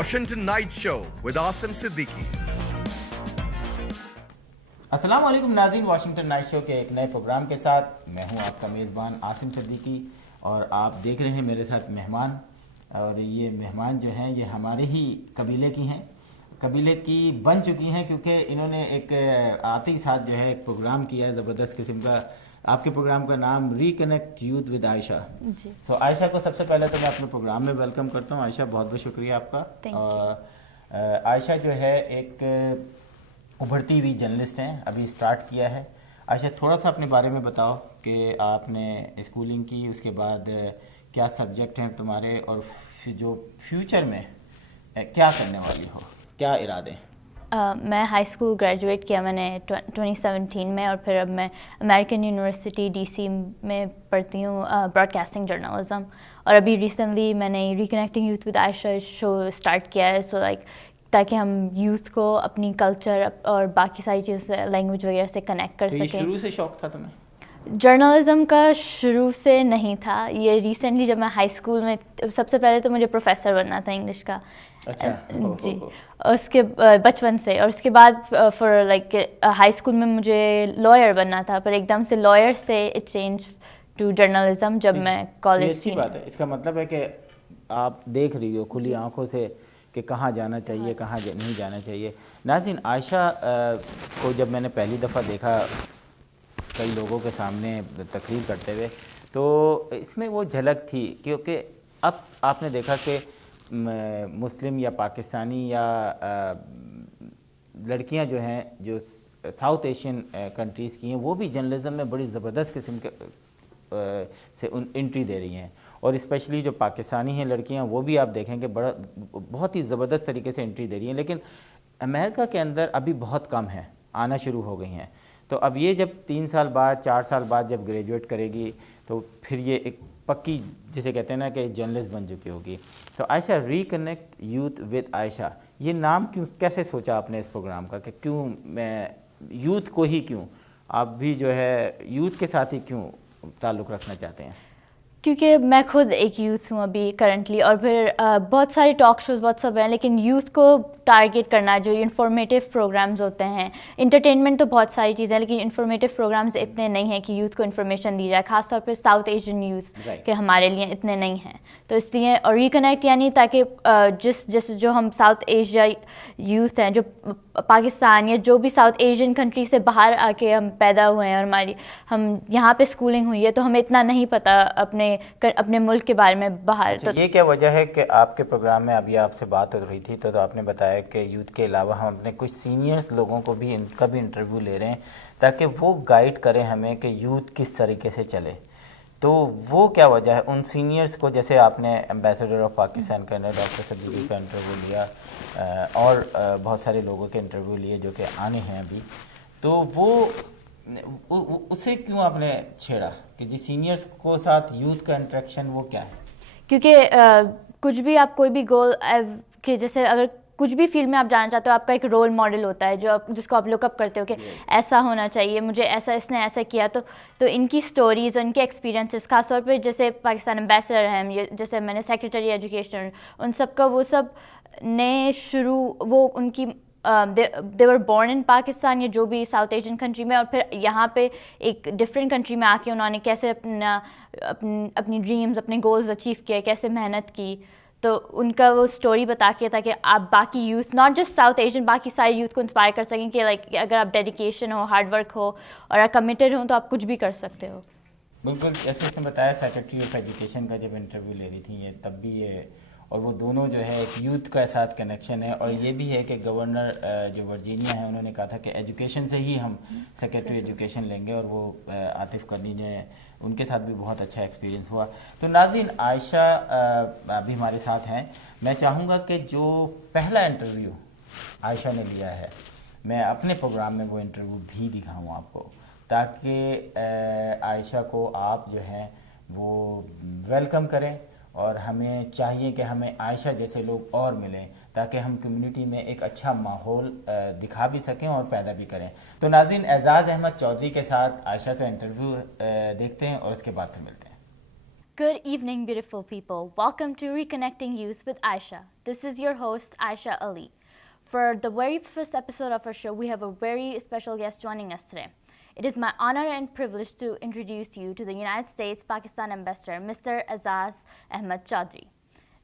Washington Night Show with Asim Siddiqui. अस्सलाम वालेकुम नाज़रीन, वाशिंगटन नाइट शो के एक नए प्रोग्राम के साथ मैं हूं आपका मेज़बान आसिम सिद्दीकी और आप देख रहे हैं मेरे साथ मेहमान। और ये मेहमान जो हैं ये हमारे ही कबीले की हैं, कबीले की बन चुकी हैं, क्योंकि इन्होंने एक आते ही साथ जो है एक प्रोग्राम किया है ज़बरदस्त किस्म का। आपके प्रोग्राम का नाम रिकनेक्ट यूथ विद आयशा जी। तो आयशा को सबसे पहले तो मैं अपने प्रोग्राम में वेलकम करता हूँ। आयशा, बहुत बहुत शुक्रिया आपका। और आयशा जो है एक उभरती हुई जर्नलिस्ट हैं, अभी स्टार्ट किया है। आयशा, थोड़ा सा अपने बारे में बताओ कि आपने स्कूलिंग की, उसके बाद क्या सब्जेक्ट हैं तुम्हारे, और जो फ्यूचर में क्या करने वाली हो, क्या इरादे हैं? मैं हाई स्कूल ग्रेजुएट किया मैंने 2017 में, और फिर अब मैं अमेरिकन यूनिवर्सिटी DC में पढ़ती हूँ ब्रॉडकास्टिंग जर्नलिज्म। और अभी रिसेंटली मैंने reconnecting youth with Ayesha show start किया है, सो लाइक ताकि हम यूथ को अपनी कल्चर और बाकी सारी चीज़ लैंग्वेज वगैरह से कनेक्ट कर सकें। शुरू से शौक था तुम्हें? जर्नलिज्म का शुरू से नहीं था, ये रिसेंटली जब मैं हाई स्कूल में, सबसे पहले तो मुझे प्रोफेसर बनना था इंग्लिश का। अच्छा। जी। उसके बचपन से, और उसके बाद फॉर लाइक हाई स्कूल में मुझे लॉयर बनना था, पर एकदम से लॉयर से इट चेंज टू जर्नलिज्म जब मैं कॉलेज। अच्छी बात है। इसका मतलब है कि आप देख रही हो खुली आंखों से कि कहाँ जाना चाहिए, कहाँ नहीं जाना चाहिए। नाज़रीन, आयशा को जब मैंने पहली दफ़ा देखा कई लोगों के सामने तकरीर करते हुए, तो इसमें वो झलक थी, क्योंकि अब आपने देखा कि मुस्लिम या पाकिस्तानी या लड़कियां जो हैं, जो साउथ एशियन कंट्रीज़ की हैं, वो भी जर्नलिज्म में बड़ी ज़बरदस्त किस्म के से एंट्री दे रही हैं। और स्पेशली जो पाकिस्तानी हैं लड़कियां, वो भी आप देखें कि बहुत ही ज़बरदस्त तरीके से एंट्री दे रही हैं। लेकिन अमेरिका के अंदर अभी बहुत कम है, आना शुरू हो गई हैं। तो अब ये जब 3 साल बाद, 4 साल बाद जब ग्रेजुएट करेगी, तो फिर ये एक पक्की, जिसे कहते हैं ना, कि जर्नलिस्ट बन चुकी होगी। तो Ayesha, reconnect youth with Ayesha, ये नाम क्यों, कैसे सोचा आपने इस प्रोग्राम का, कि क्यों मैं यूथ को ही, क्यों आप भी जो है यूथ के साथ ही क्यों ताल्लुक़ रखना चाहते हैं? क्योंकि मैं खुद एक यूथ हूँ अभी करंटली, और फिर बहुत सारे टॉक शोज़ बहुत सब हैं, लेकिन यूथ को टारगेट करना, जो इंफॉर्मेटिव प्रोग्राम्स होते हैं, इंटरटेनमेंट तो बहुत सारी चीज़ें हैं, लेकिन इंफॉर्मेटिव प्रोग्राम्स इतने नहीं हैं कि यूथ को इन्फॉर्मेशन दी जाए, खासतौर पे साउथ एशियन यूथ के हमारे लिए इतने नहीं हैं। तो इसलिए, और रिकनेक्ट यानी ताकि जिस जो हम साउथ एशिया यूथ हैं, जो पाकिस्तान या जो भी साउथ एशियन कंट्री से बाहर आके हम पैदा हुए हैं, और हम यहाँ पे स्कूलिंग हुई है, तो हमें इतना नहीं पता अपने मुल्क के बारे में बाहर। अच्छा, तो ये क्या वजह है कि आपके प्रोग्राम में अभी आपसे बात हो रही थी, तो आपने बताया कि यूथ के अलावा हम अपने कुछ सीनियर्स लोगों को भी इनका भी इंटरव्यू ले रहे हैं, ताकि वो गाइड करें हमें कि यूथ किस तरीके से चले। तो वो क्या वजह है उन सीनियर्स को, जैसे आपने एम्बेसडर ऑफ पाकिस्तान का डॉक्टर सिद्दीकी का इंटरव्यू लिया, और बहुत सारे लोगों के इंटरव्यू लिए जो कि आने हैं अभी, तो वो उसे क्यों आपने छेड़ा कि जी सीनियर्स को साथ यूथ का इंटरेक्शन वो क्या है? क्योंकि कुछ भी आप, कोई भी गोल कि जैसे अगर कुछ भी फील्ड में आप जाना चाहते हो, आपका एक रोल मॉडल होता है जिसको आप लुकअप करते हो कि ऐसा होना चाहिए मुझे, ऐसा इसने ऐसा किया। तो इनकी स्टोरीज़ और इनके एक्सपीरियंसेस, खासतौर पे जैसे पाकिस्तान एम्बेसडर हैं, जैसे मैंने सेक्रेटरी एजुकेशन, उन सब का, वो सब ने शुरू, वो उनकी दे वर बोर्न इन पाकिस्तान या जो भी साउथ एशियन कंट्री में, और फिर यहाँ पे एक डिफरेंट कंट्री में आके उन्होंने कैसे अपनी ड्रीम्स, अपने गोल्स अचीव किए, कैसे मेहनत की। तो उनका वो स्टोरी बता के, ताकि आप बाकी youth, not just south Asian, बाकी सारे यूथ को इंस्पायर कर सकें कि लाइक अगर आप डेडिकेशन हो, हार्ड वर्क हो और आप कमिटेड हो, तो आप कुछ भी कर सकते हो। बिल्कुल, जैसे उसने बताया सेक्रेटरी ऑफ एजुकेशन का जब इंटरव्यू ले रही थी ये, तब भी ये, और वो दोनों जो है एक यूथ का साथ कनेक्शन है। और ये भी है कि गवर्नर जो वर्जीनिया है, उन्होंने कहा था कि एजुकेशन से ही हम सेक्रेटरी एजुकेशन लेंगे, और वो आतिफ करनी ने, उनके साथ भी बहुत अच्छा एक्सपीरियंस हुआ। तो नाज़रीन, आयशा अभी हमारे साथ हैं। मैं चाहूँगा कि जो पहला इंटरव्यू आयशा ने लिया है, मैं अपने प्रोग्राम में वो इंटरव्यू भी दिखाऊँ आपको, ताकि आयशा को आप जो हैं वो वेलकम करें। और हमें चाहिए कि हमें आयशा जैसे लोग और मिलें, ताकि हम कम्युनिटी में एक अच्छा माहौल दिखा भी सकें और पैदा भी करें। तो नाज़रीन, एजाज़ अहमद चौधरी के साथ आयशा का इंटरव्यू देखते हैं और उसके बाद फिर मिलते हैं। Good evening, beautiful people. Welcome to Reconnecting Youth with Ayesha. This is your host, Ayesha Ali. For the very first episode of our show, we have a very special guest joining us today. It is my honor and privilege to introduce you to the United States Pakistan Ambassador, Mr. Azaz Ahmed Chaudhry.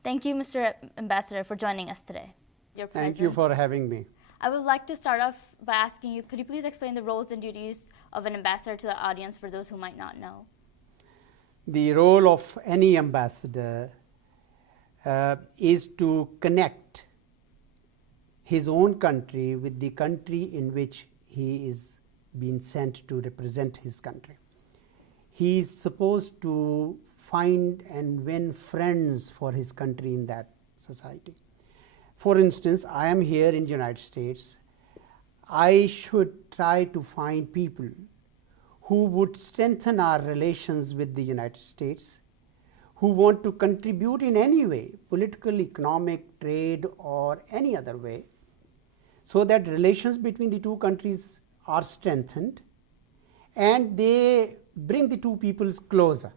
Thank you, Mr. Ambassador, for joining us today. Your Thank you for having me. I would like to start off by asking you, could you please explain the roles and duties of an ambassador to the audience for those who might not know? The role of any ambassador is to connect his own country with the country in which he is being sent to represent his country. He is supposed to find and win friends for his country in that society. For instance, I am here in the United States. I should try to find people who would strengthen our relations with the United States, who want to contribute in any way, political, economic, trade, or any other way, so that relations between the two countries are strengthened and they bring the two peoples closer.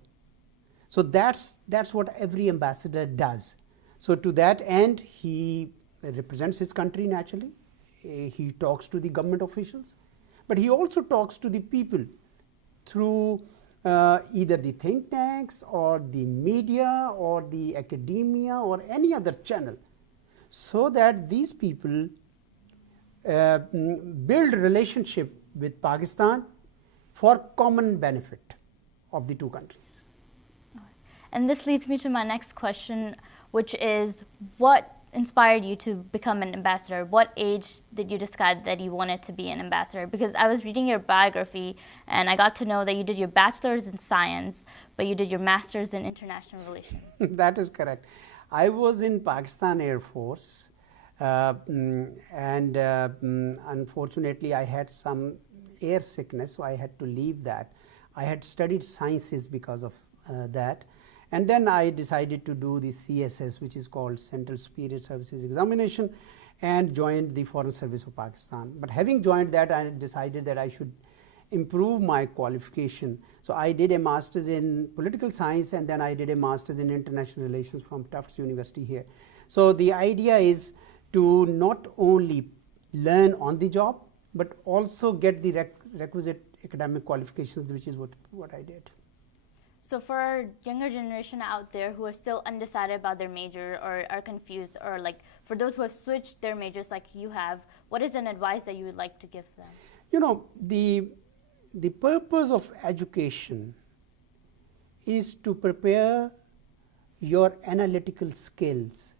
So that's what every ambassador does. So to that end, he represents his country naturally. He talks to the government officials, but he also talks to the people through either the think tanks or the media or the academia or any other channel, so that these people build relationship with Pakistan for common benefit of the two countries. And this leads me to my next question, which is, what inspired you to become an ambassador? What age did you decide that you wanted to be an ambassador? Because I was reading your biography and I got to know that you did your bachelor's in science, but you did your master's in international relations. That is correct. I was in Pakistan Air Force and unfortunately I had some air sickness, so I had to leave that. I had studied sciences because of that. And then I decided to do the CSS, which is called Central Superior Services Examination, and joined the Foreign Service of Pakistan. But having joined that, I decided that I should improve my qualification. So I did a master's in political science, and then I did a master's in international relations from Tufts University here. So the idea is to not only learn on the job, but also get the requisite academic qualifications, which is what I did. So for our younger generation out there who are still undecided about their major or are confused, or like for those who have switched their majors like you have, what is an advice that you would like to give them? You know, the purpose of education is to prepare your analytical skills,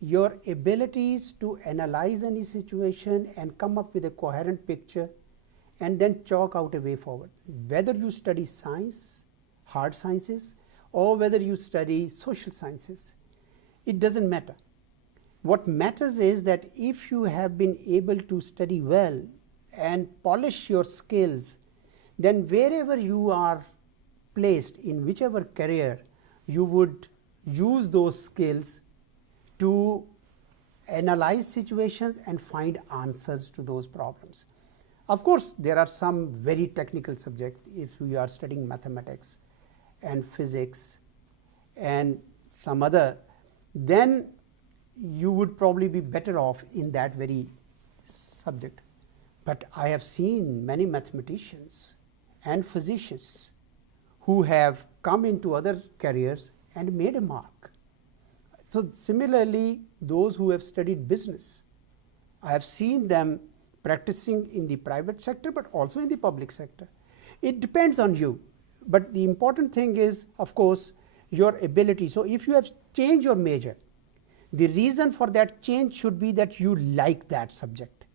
your abilities to analyze any situation and come up with a coherent picture and then chalk out a way forward. Whether you study science, hard sciences, or whether you study social sciences, it doesn't matter. What matters is that if you have been able to study well and polish your skills, then wherever you are placed in whichever career, you would use those skills to analyze situations and find answers to those problems. Of course, there are some very technical subjects. If you are studying mathematics and physics and some other, then you would probably be better off in that very subject. But I have seen many mathematicians and physicians who have come into other careers and made a mark. So similarly, those who have studied business, I have seen them practicing in the private sector but also in the public sector. It depends on you. But the important thing is, of course, your ability. So if you have changed your major, the reason for that change should be that you like that subject,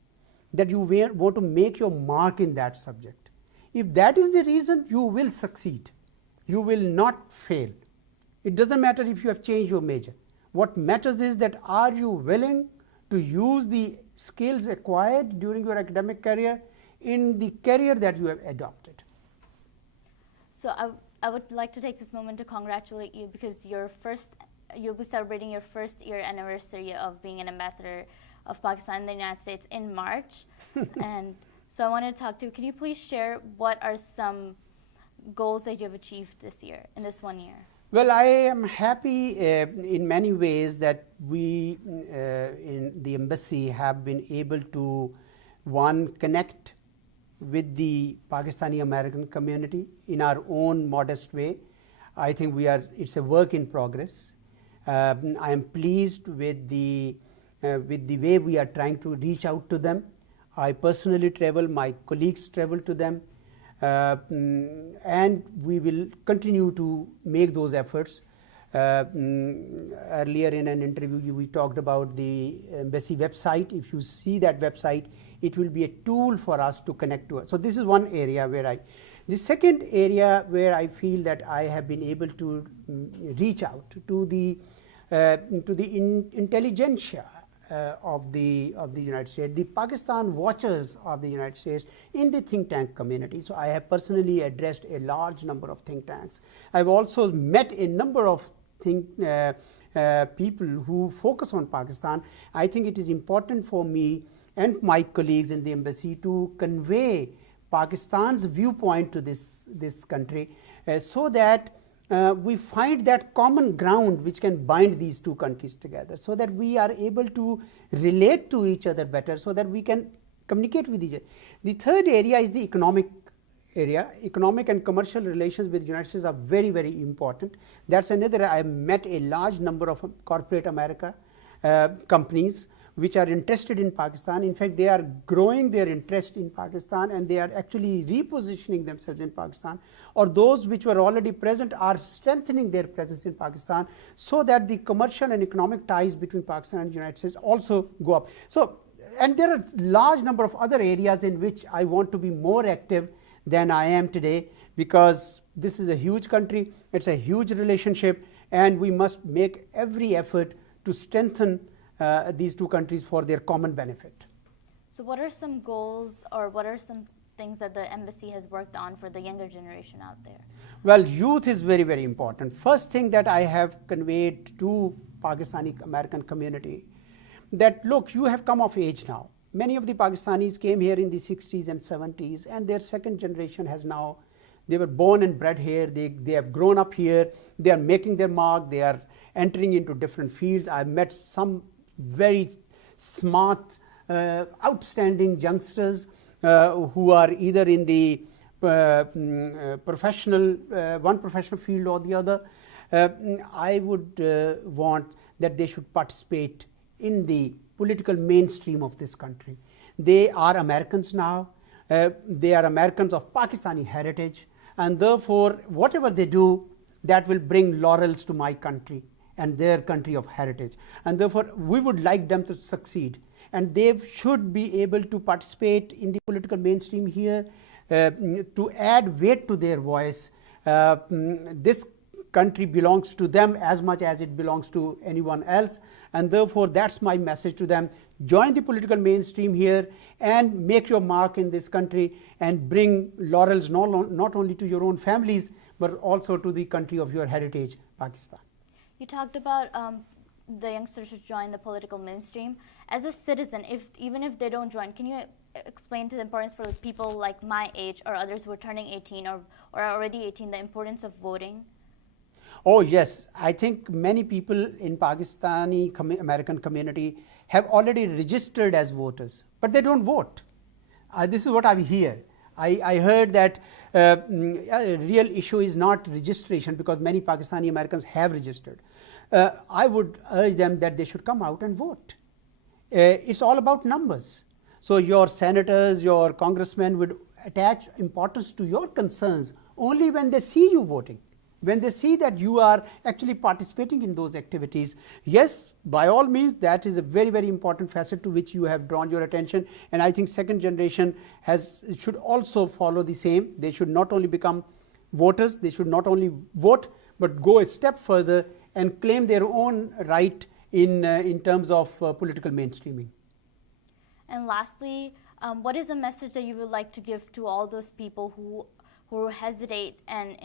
that you want to make your mark in that subject. If that is the reason, you will succeed. You will not fail. It doesn't matter if you have changed your major. What matters is that are you willing to use the skills acquired during your academic career in the career that you have adopted. So I would like to take this moment to congratulate you, because you'll be celebrating your first year anniversary of being an ambassador of Pakistan in the United States in March. And so I wanted to talk to you. Can you please share what are some goals that you have achieved this year, in this 1 year? Well, I am happy in many ways that we in the embassy have been able to, one, connect with the Pakistani American community in our own modest way. I think it's a work in progress. I am pleased with the way we are trying to reach out to them. I personally travel, my colleagues travel to them. And we will continue to make those efforts. Earlier in an interview we talked about the embassy website. If you see that website, it will be a tool for us to connect to it. So this is one area where the second area where I feel that I have been able to reach out to the intelligentsia of the United States, the Pakistan watchers of the United States in the think tank community. So I have personally addressed a large number of think tanks. I've also met a number of people who focus on Pakistan. I think it is important for me and my colleagues in the embassy to convey Pakistan's viewpoint to this country so that we find that common ground which can bind these two countries together, so that we are able to relate to each other better, so that we can communicate with each other. The third area is the economic area. Economic and commercial relations with the United States are very, very important. That's another. I met a large number of corporate America companies which are interested in Pakistan. In fact, they are growing their interest in Pakistan, and they are actually repositioning themselves in Pakistan, or those which were already present are strengthening their presence in Pakistan, so that the commercial and economic ties between Pakistan and the United States also go up. So, and there are large number of other areas in which I want to be more active than I am today, because this is a huge country, it's a huge relationship, and we must make every effort to strengthen these two countries for their common benefit. So what are some goals, or what are some things that the embassy has worked on for the younger generation out there? Well, youth is very, very important. First thing that I have conveyed to Pakistani American community, that look, you have come of age now. Many of the Pakistanis came here in the 60s and 70s, and their second generation has now, they were born and bred here, they have grown up here, they are making their mark, they are entering into different fields. I've met some very smart, outstanding youngsters who are either in the one professional field or the other. I would want that they should participate in the political mainstream of this country. They are Americans now. They are Americans of Pakistani heritage, and therefore whatever they do, that will bring laurels to my country and their country of heritage, and therefore we would like them to succeed, and they should be able to participate in the political mainstream here, to add weight to their voice. This country belongs to them as much as it belongs to anyone else, and therefore that's my message to them. Join the political mainstream here and make your mark in this country, and bring laurels not only to your own families but also to the country of your heritage, Pakistan. You talked about the youngsters should join the political mainstream. As a citizen, even if they don't join, can you explain to the importance for people like my age or others who are turning 18 or are already 18, the importance of voting? Oh yes, I think many people in Pakistani American community have already registered as voters, but they don't vote. This is what I hear. I heard that a real issue is not registration, because many Pakistani Americans have registered. I would urge them that they should come out and vote. It's all about numbers. So your senators, your congressmen would attach importance to your concerns only when they see you voting, when they see that you are actually participating in those activities. Yes, by all means, that is a very, very important facet to which you have drawn your attention, and I think second generation should also follow the same. They should not only become voters, they should not only vote, but go a step further and claim their own right in terms of political mainstreaming. And lastly, what is a message that you would like to give to all those people who hesitate and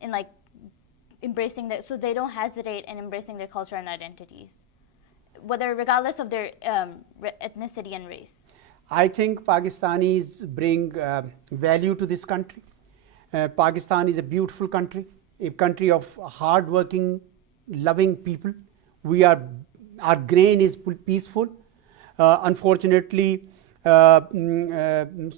in like embracing that, so they don't hesitate in embracing their culture and identities, regardless of their ethnicity and race? I think Pakistanis bring value to this country. Pakistan is a beautiful country. a country of hard-working, loving people. Our grain is peaceful. Unfortunately,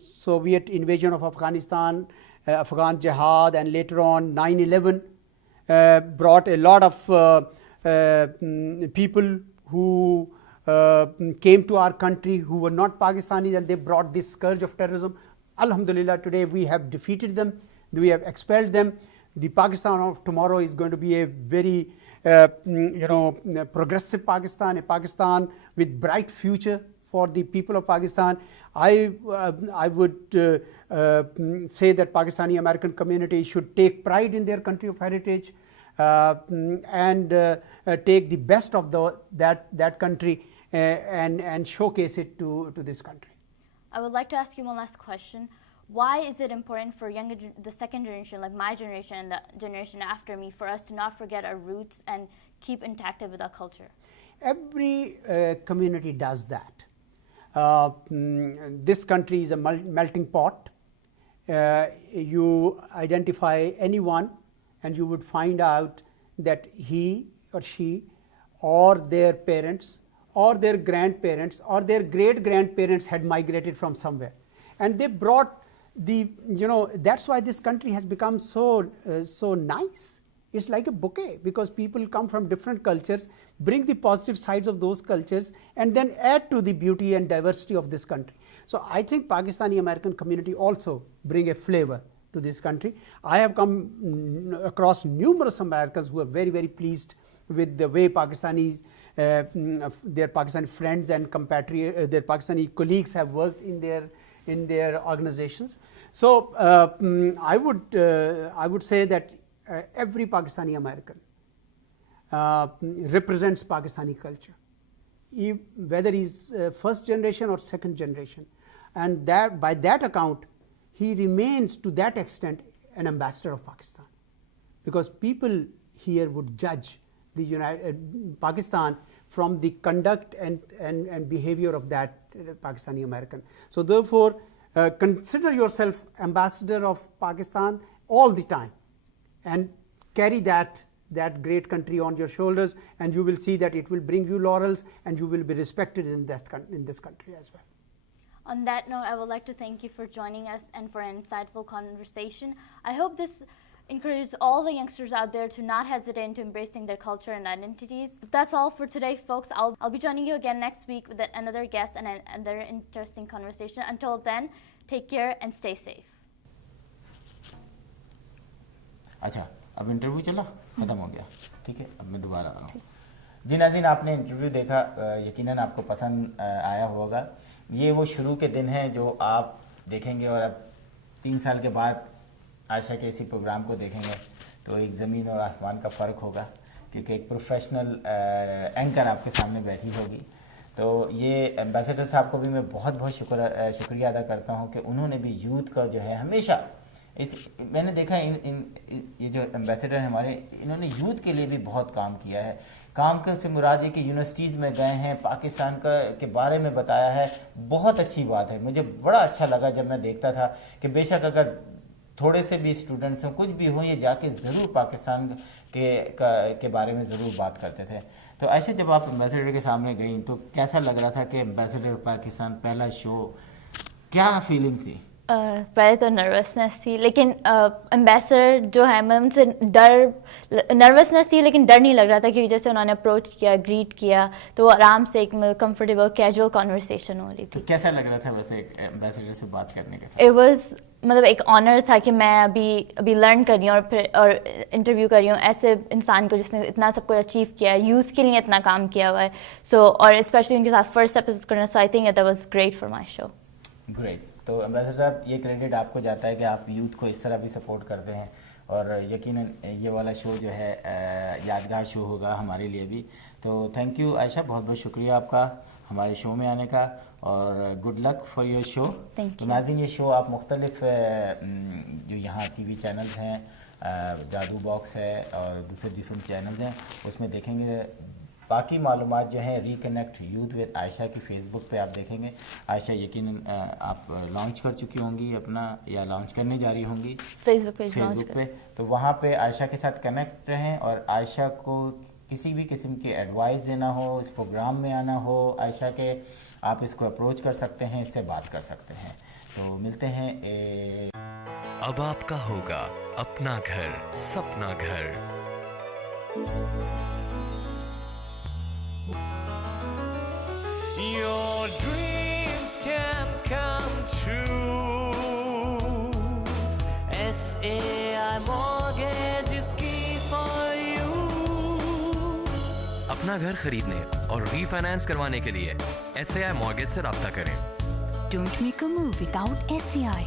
Soviet invasion of Afghanistan, Afghan jihad, and later on 9/11 brought a lot of people who came to our country who were not Pakistanis, and they brought this scourge of terrorism. Alhamdulillah, today we have defeated them, we have expelled them. The Pakistan of tomorrow is going to be a very progressive Pakistan, a Pakistan with bright future for the people of Pakistan. I would say that Pakistani American community should take pride in their country of heritage and take the best of that country and showcase it to this country. I would like to ask you one last question. Why is it important for the second generation, like my generation and the generation after me, for us to not forget our roots and keep intact with our culture? Every community does that. This country is a melting pot. You identify anyone and you would find out that he or she or their parents or their grandparents or their great-grandparents had migrated from somewhere. And they brought that's why this country has become so nice. It's like a bouquet, because people come from different cultures, bring the positive sides of those cultures, and then add to the beauty and diversity of this country. So I think Pakistani American community also bring a flavor to this country. I have come across numerous Americans who are very, very pleased with the way Pakistanis, their Pakistani friends and compatriots, their Pakistani colleagues have worked in their organizations. So I would say that every Pakistani American represents Pakistani culture, whether he's first generation or second generation, and that by that account he remains to that extent an ambassador of Pakistan, because people here would judge the Pakistan from the conduct and behavior of that Pakistani American. So therefore, consider yourself ambassador of Pakistan all the time, and carry that great country on your shoulders, and you will see that it will bring you laurels, and you will be respected in this country as well. On that note, I would like to thank you for joining us and for an insightful conversation. I hope this encourages all the youngsters out there to not hesitate into embracing their culture and identities. That's all for today, folks. I'll be joining you again next week with another guest and another interesting conversation. Until then, take care and stay safe. अच्छा, अब interview चला ख़त्म हो गया, ठीक है, अब मैं दोबारा आ रहा हूँ। जी नाज़रीन, आपने इंटरव्यू देखा, यकीनन आपको पसंद आया होगा। ये वो शुरू के दिन हैं जो आप देखेंगे, और अब 3 साल के बाद आयशा के इसी प्रोग्राम को देखेंगे तो एक ज़मीन और आसमान का फ़र्क होगा, क्योंकि एक प्रोफेशनल एंकर आपके सामने बैठी होगी। तो ये एम्बेसडर साहब को भी मैं बहुत बहुत शुक्रिया अदा करता हूँ कि उन्होंने भी यूथ का जो है हमेशा मैंने देखा ये जो एम्बेसडर हैं हमारे, इन्होंने यूथ के लिए भी बहुत काम किया है। काम के से मुराद ये कि यूनिवर्सिटीज़ में गए हैं, पाकिस्तान के बारे में बताया है, बहुत अच्छी बात है। मुझे बड़ा अच्छा लगा जब मैं देखता था कि बेशक अगर थोड़े से भी स्टूडेंट्स हों, कुछ भी हो, ये जाके ज़रूर पाकिस्तान के बारे में ज़रूर बात करते थे। तो ऐसे जब आप एम्बेसडर के सामने गई तो कैसा लग रहा था कि एम्बेसडर पाकिस्तान पहला शो, क्या फीलिंग थी? पहले तो नर्वसनेस थी, लेकिन एम्बेसडर जो है, मैं उनसे नर्वसनेस थी लेकिन डर नहीं लग रहा था, क्योंकि जैसे उन्होंने अप्रोच किया, ग्रीट किया, तो आराम से एक कंफर्टेबल कैजुअल कन्वर्सेशन हो रही थी। तो कैसा लग रहा था वैसे एम्बेसडर से बात करने का? इट वाज मतलब एक ऑनर था कि मैं अभी लर्न कर रही हूँ और इंटरव्यू कर रही हूँ ऐसे इंसान को जिसने इतना सब कुछ अचीव किया है, यूथ के लिए इतना काम किया हुआ है। सो और स्पेशली उनके साथ फर्स्ट एपिसोड करना, so I think that was great for my show. Great. तो एम्बेसडर साहब, ये क्रेडिट आपको जाता है कि आप यूथ को इस तरह भी सपोर्ट करते हैं, और यकीनन ये वाला शो जो है यादगार शो होगा हमारे लिए भी। तो थैंक यू आयशा, बहुत बहुत शुक्रिया आपका हमारे शो में आने का, और good luck for your show. तो नाज़रीन, ये शो आप मुख्तलिफ जो यहाँ टीवी चैनल्स हैं, जादू बॉक्स है और दूसरे डिफरेंट चैनल्स हैं, उसमें देखेंगे। باقی معلومات جو ہیں ریکنیکٹ یوتھ ود عائشہ کی فیس بک پہ آپ دیکھیں گے. عائشہ یقیناً آپ لانچ کر چکی ہوں گی اپنا یا لانچ کرنے جا رہی ہوں گی فیس بک پیج فیس لانچ بک پہ, تو وہاں پہ عائشہ کے ساتھ کنیکٹ رہیں, اور عائشہ کو کسی بھی قسم کی ایڈوائس دینا ہو, اس پروگرام میں آنا ہو عائشہ کے, آپ اس کو اپروچ کر سکتے ہیں, اس سے بات کر سکتے ہیں. تو ملتے ہیں اب آپ کا ہوگا اپنا گھر, سپنا گھر. Your dreams can come true. SAI Mortgage is key for you. اپنا گھر خریدنے اور ری فائنانس کروانے کے لیے SAI Mortgage سے رابطہ کریں. Don't make a move without SAI.